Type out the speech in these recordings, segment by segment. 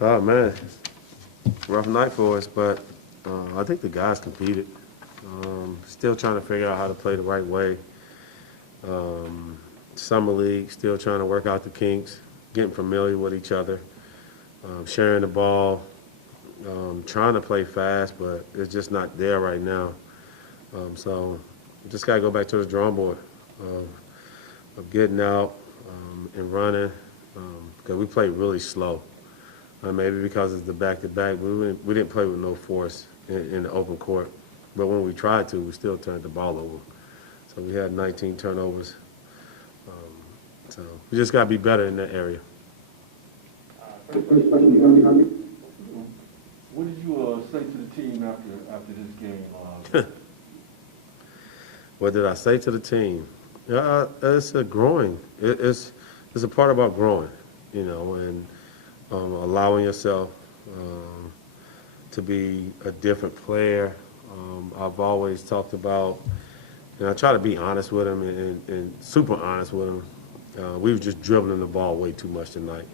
Oh man, rough night for us, but I think the guys competed. Still trying to figure out how to play the right way. Um, Summer league, still trying to work out the kinks, getting familiar with each other, sharing the ball, trying to play fast, but it's just not there right now. So just got to go back to the drawing board of, of getting out and running because we played really slow. Maybe because it's the back-to-back, we didn't play with no force in the open court. But when we tried to, we still turned the ball over. So we had 19 turnovers. Um, so we just got to be better in that area. First question, you heard me? What did you say to the team after this game? What did I say to the team? It's a growing. It's a part about growing, and allowing yourself to be a different player. I've always talked about, and I try to be honest with him and super honest with him. We were just dribbling the ball way too much tonight.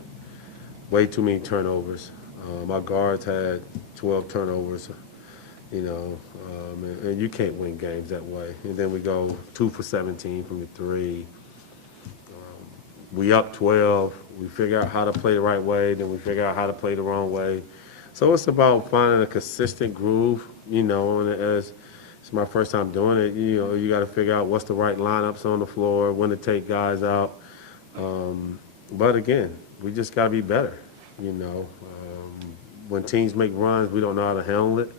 Way too many turnovers. My guards had 12 turnovers, and you can't win games that way. And then we go 2 for 17 from the three. We up 12. We figure out how to play the right way, then we figure out how to play the wrong way. So it's about finding a consistent groove, and as it's my first time doing it, you got to figure out what's the right lineups on the floor, when to take guys out. But again, we just got to be better, When teams make runs, we don't know how to handle it.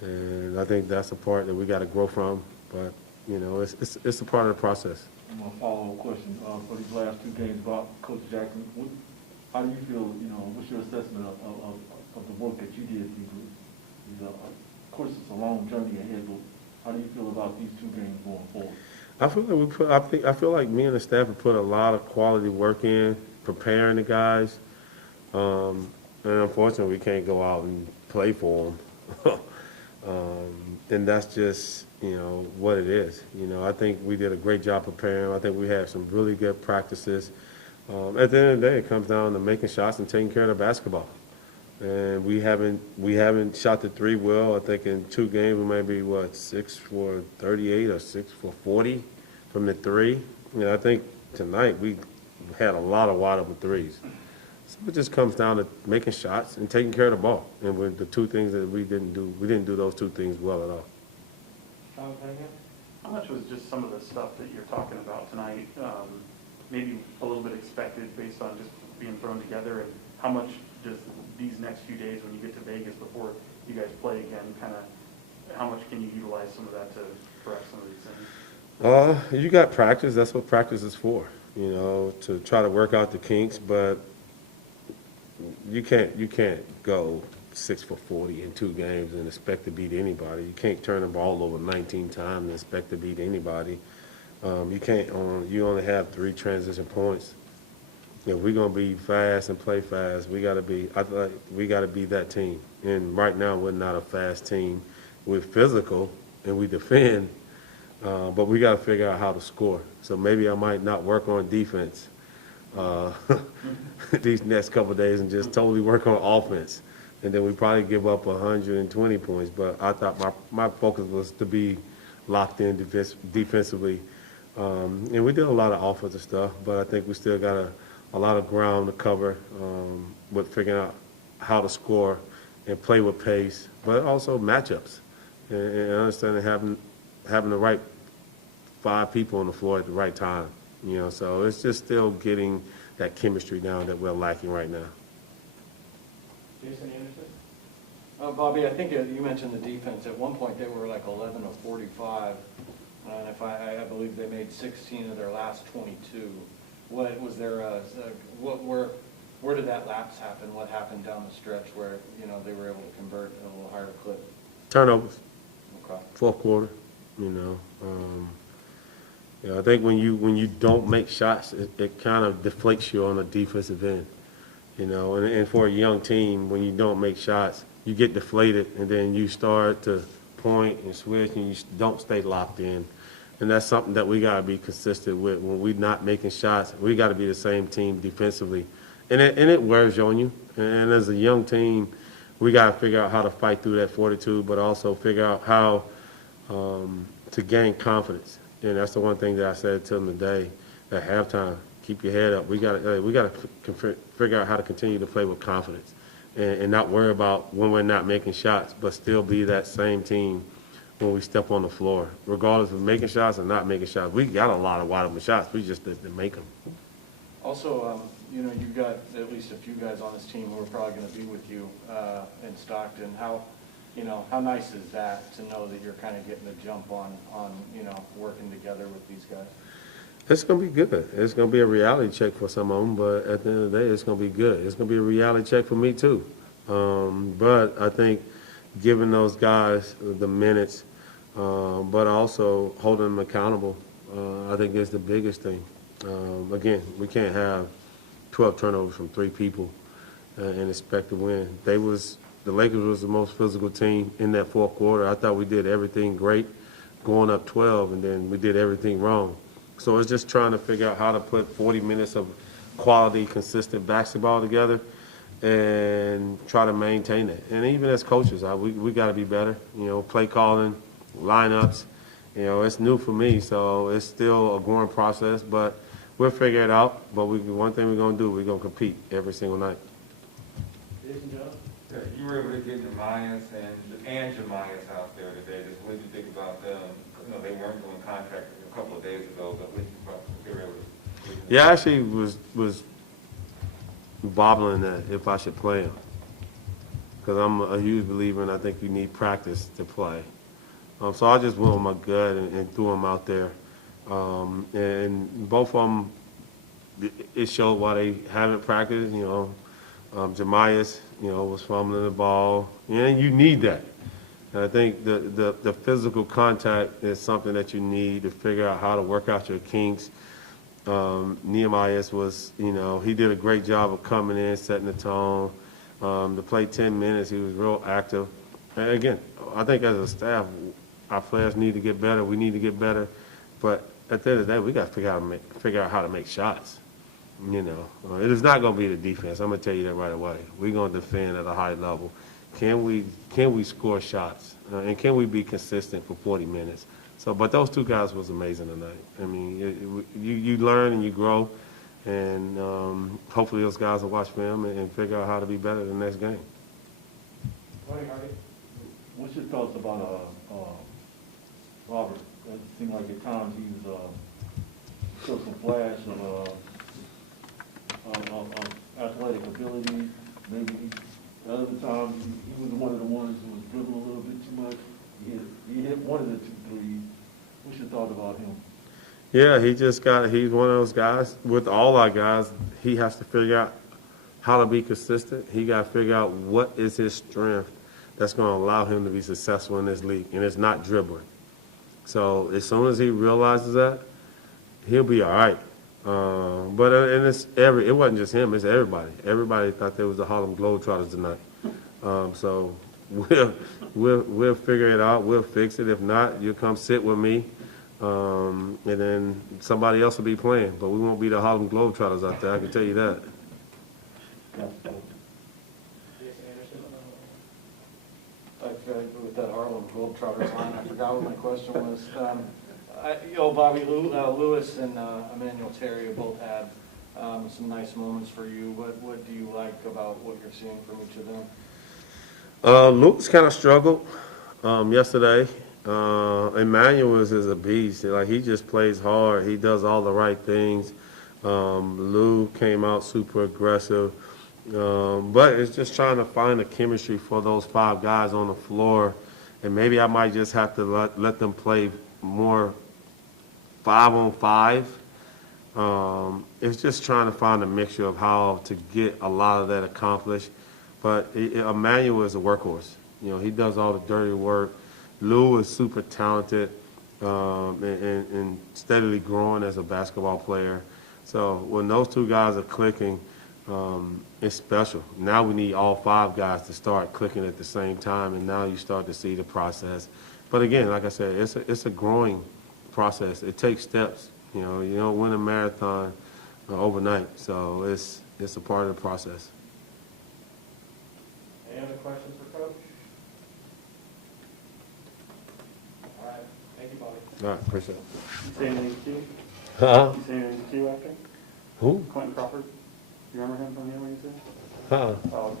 And I think that's the part that we got to grow from. But, it's a part of the process. My follow-up question for these last two games about Coach Jackson. How do you feel? What's your assessment of the work that you did? Of course, it's a long journey ahead, but how do you feel about these two games going forward? I feel like me and the staff have put a lot of quality work in preparing the guys. And unfortunately, we can't go out and play for them. And that's just, what it is. I think we did a great job preparing. I think we had some really good practices. At the end of the day, it comes down to making shots and taking care of the basketball. And we haven't shot the three well. I think in 2 games we may be 6 for 38 or 6 for 40 from the three. I think tonight we had a lot of wide open threes. So it just comes down to making shots and taking care of the ball. And with the 2 things that we didn't do those 2 things well at all. How much was just some of the stuff that you're talking about tonight, maybe a little bit expected based on just being thrown together, and how much does these next few days when you get to Vegas before you guys play again, how much can you utilize some of that to correct some of these things? You got practice. That's what practice is for, to try to work out the kinks. But you can't go 6 for 40 in 2 games and expect to beat anybody. You can't turn the ball over 19 times and expect to beat anybody. You only have 3 transition points. If we're gonna be fast and play fast, we gotta be that team. And right now we're not a fast team. We're physical and we defend, but we gotta figure out how to score. So maybe I might not work on defense these next couple of days and just totally work on offense. And then we probably give up 120 points. But I thought my focus was to be locked in defensively. And we did a lot of offensive stuff, but I think we still got a lot of ground to cover with figuring out how to score and play with pace, but also matchups. And understanding having the right 5 people on the floor at the right time. So it's just still getting that chemistry down that we're lacking right now. Jason Anderson? Bobby, I think you mentioned the defense. At one point, they were like 11 of 45, and I believe they made 16 of their last 22. What was there? Where did that lapse happen? What happened down the stretch where they were able to convert at a little higher clip? Turnovers. Okay. 4th quarter. I think when you don't make shots, it kind of deflates you on the defensive end. And for a young team, when you don't make shots, you get deflated, and then you start to point and switch, and you don't stay locked in. And that's something that we got to be consistent with. When we're not making shots, we got to be the same team defensively. And it wears on you. And as a young team, we got to figure out how to fight through that fortitude, but also figure out how to gain confidence. And that's the one thing that I said to them today at halftime. Keep your head up. We got to figure out how to continue to play with confidence and not worry about when we're not making shots, but still be that same team when we step on the floor, regardless of making shots or not making shots. We got a lot of wide open shots. We just didn't make them. Also, you know, you've got at least a few guys on this team who are probably going to be with you in Stockton. How nice is that to know that you're kind of getting the jump on working together with these guys? It's going to be good. It's going to be a reality check for some of them, but at the end of the day, it's going to be good. It's going to be a reality check for me, too. But I think giving those guys the minutes, but also holding them accountable, I think is the biggest thing. Again, we can't have 12 turnovers from 3 people and expect to win. The Lakers was the most physical team in that fourth quarter. I thought we did everything great going up 12, and then we did everything wrong. So it's just trying to figure out how to put 40 minutes of quality, consistent basketball together and try to maintain it. And even as coaches, we got to be better. You know, play calling, lineups. You know, it's new for me, so it's still a growing process, but we'll figure it out. But one thing we're going to do, we're going to compete every single night. Yeah, you were able to get Jemias and Jemias out there today. Just what did you think about them? You know, they weren't doing contact a couple of days ago, but what did you think about they were able to? Yeah, I actually was bobbling that if I should play him, because I'm a huge believer, and I think you need practice to play. So I just went with my gut and threw them out there, and both of them, it showed why they haven't practiced. You know, Jemias, was fumbling the ball, and you need that. And I think the physical contact is something that you need to figure out how to work out your kinks. Nehemiah was, he did a great job of coming in, setting the tone. To play 10 minutes, he was real active. And again, I think as a staff, our players need to get better. We need to get better. But at the end of the day, we got to figure out how to make shots. It is not going to be the defense. I'm going to tell you that right away. We're going to defend at a high level. Can we score shots? And can we be consistent for 40 minutes? But those 2 guys was amazing tonight. I mean, you learn and you grow, and hopefully those guys will watch film and figure out how to be better the next game. What's your thoughts about Robert? It seemed like at times he was showed some flash of athletic ability. Maybe at other times he was one of the ones who was dribbling a little bit too much. He hit one of the 2 threes. What's your thought about him? Yeah, he's one of those guys. With all our guys, he has to figure out how to be consistent. He got to figure out what is his strength that's going to allow him to be successful in this league, and it's not dribbling. So as soon as he realizes that, he'll be all right. But it wasn't just him; it's everybody. Everybody thought there was the Harlem Globetrotters tonight. So we'll figure it out. We'll fix it. If not, you'll come sit with me, and then somebody else will be playing. But we won't be the Harlem Globetrotters out there. I can tell you that. With that Harlem Globetrotters line, I forgot what my question was. Bobby, Lewis and Emmanuel Terry both had some nice moments for you. What do you like about what you're seeing from each of them? Lewis kind of struggled yesterday. Emmanuel is a beast. Like, he just plays hard. He does all the right things. Lou came out super aggressive. But it's just trying to find a chemistry for those 5 guys on the floor. And maybe I might just have to let them play more 5-on-5. It's just trying to find a mixture of how to get a lot of that accomplished. But Emmanuel is a workhorse. He does all the dirty work. Lou is super talented and steadily growing as a basketball player. So when those 2 guys are clicking, it's special. Now we need all 5 guys to start clicking at the same time, and now you start to see the process. But again, like I said, it's a growing process. It takes steps. You don't win a marathon overnight, so it's a part of the process. Any other questions for Coach? All right, thank you, Bobby. All right, appreciate it. You say anything to Q? Huh? You say anything to Q after? Who? Quentin Crawford? You remember him from here when you said? Huh? Oh, okay.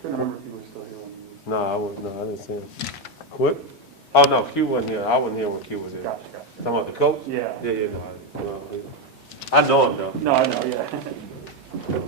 Couldn't remember if you were still here when you No, I didn't see him. Quit? Oh, no, Q wasn't here. I wasn't here when Q was here. Gotcha, gotcha. Talking about the coach? Yeah. Yeah, no, I know him though. No, I know, yeah.